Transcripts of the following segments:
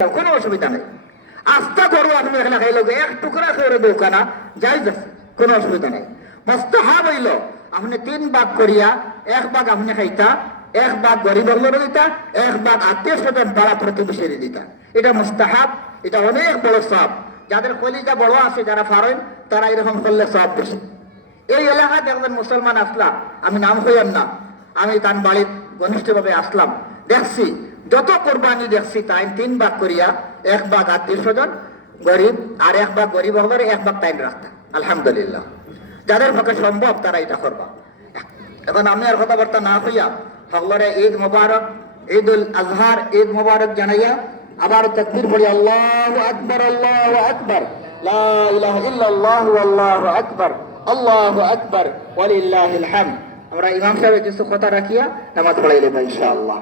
কোনো অসুবিধা নেই। আস্থা করো আপনি এখানে খাইলো এক টুকরা করে দোকানা যাই কোনো অসুবিধা নেই। মুস্তাহাব হইল আপনি 3 ভাগ করিয়া 1 ভাগ আপনি খাইতা, 1 ভাগ গরিব লোকের দিতা, 1 ভাগ আত্মীয় স্বজন পাড়া প্রতিবেশীর দিতা। এটা মুস্তাহাব, এটা অনেক বড় সওয়াব। যাদের কলিজা বড় আছে যারা পারেন তারা এরকম করলে সওয়াব বেশি। এই এলাকায় দেখবেন মুসলমান আসলাম, আমি নাম হইয়াম না, আমি তার বাড়ির ঘনিষ্ঠভাবে আসলাম, দেখছি যত কোরবানি দেখছি তাই 3 ভাগ করিয়া 1 ভাগ আত্মীয় স্বজন গরিব আর 1 ভাগ গরিব হবার 1 ভাগ টাইম রাখতা। আলহামদুলিল্লাহ, যাদের পক্ষে সম্ভব তারা এটা করবা। এখন আমি আর কথাবার্তা না হইয়া সকলরে ঈদ মোবারক, ঈদুল আজহার ঈদ মোবারক জানাইয়া আবার তাকবীর পড়ি আল্লাহু আকবার, আল্লাহু আকবার, লা ইলাহা ইল্লাল্লাহু আল্লাহু আকবার, আল্লাহু আকবার ওয়ালিল্লাহিল হামদ। আমরা ইমাম সাহেবের কিছু কথা রাখিয়া নামাজ পড়াই দেব ইনশাআল্লাহ।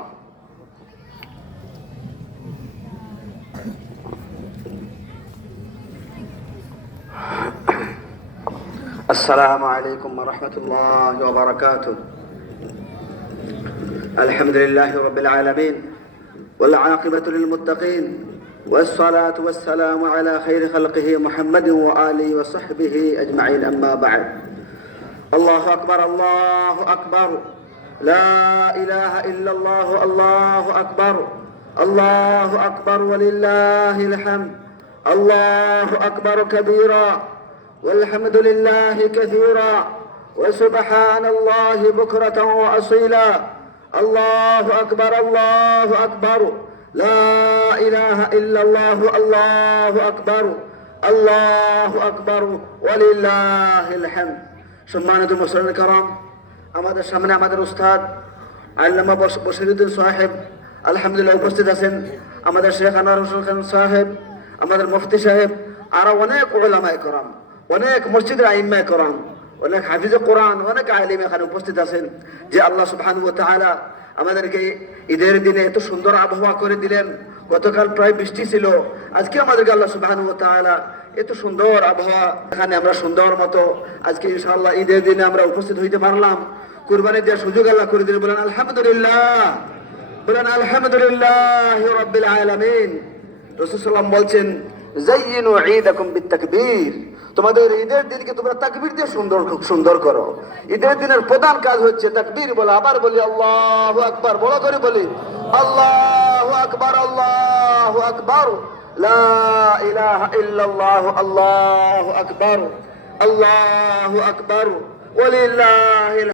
السلام عليكم ورحمة الله وبركاته. الحمد لله رب العالمين والعاقبة للمتقين والصلاة والسلام على خير خلقه محمد وآله وصحبه أجمعين، أما بعد. الله أكبر، الله أكبر، لا إله إلا الله، الله أكبر، الله أكبر ولله الحمد. الله أكبر كبيرا والحمد لله كثيرا وسبحان الله بكرة وأصيلا. الله أكبر، الله أكبر، لا إله إلا الله، الله أكبر، الله أكبر ولله الحمد. সম্মানিত মুসলিম کرام, আমাদের সামনে আমাদের উস্তাদ আল্লামা বশিরউদ্দিন সাহেব আলহামদুলিল্লাহ উপস্থিত আছেন, আমাদের শেখ আনোয়ার হোসেন খান সাহেব, আমাদের মুফতি সাহেব, আরো অনেক উলামায়ে کرام, অনেক মসজিদের আইম্মায়ে کرام, অনেক হাফিজে কোরআন, অনেক আলেম এখানে উপস্থিত আছেন। যে আল্লাহ সুবহানাহু ওয়া তাআলা আমাদেরকে ঈদের দিনে এত সুন্দর আবহাওয়া করে দিলেন। গতকাল প্রায় বৃষ্টি ছিল, আজকে আমাদেরকে আল্লাহ সুবহানাহু ওয়া তাআলা এত সুন্দর আবহাওয়া, এখানে আমরা সুন্দর মতো আজকে ইনশাআল্লাহ ঈদের দিনে আমরা উপস্থিত হইতে পারলাম। কুরবানি দেওয়ার সুযোগ আল্লাহ করে দিলেন। বলেন আলহামদুলিল্লাহ, বলেন আলহামদুলিল্লাহ রাব্বিল আলামিন। রাসূল সাল্লাল্লাহু বলছেন যায়িনু ঈদাকুম বিত্তাকবীর, তোমাদের ঈদের দিনকে তোমরা তাকবীর দিয়ে সুন্দর করো। ঈদের দিনের প্রধান কাজ হচ্ছে তাকবীর বলা। আবার বলি আল্লাহু আকবার, বড় করে বলি আল্লাহু আকবার, আল্লাহু আকবার, লা ইলাহা ইল্লাল্লাহ, আল্লাহু আকবার, আল্লাহু আকবার ওয়ালিল্লাহিল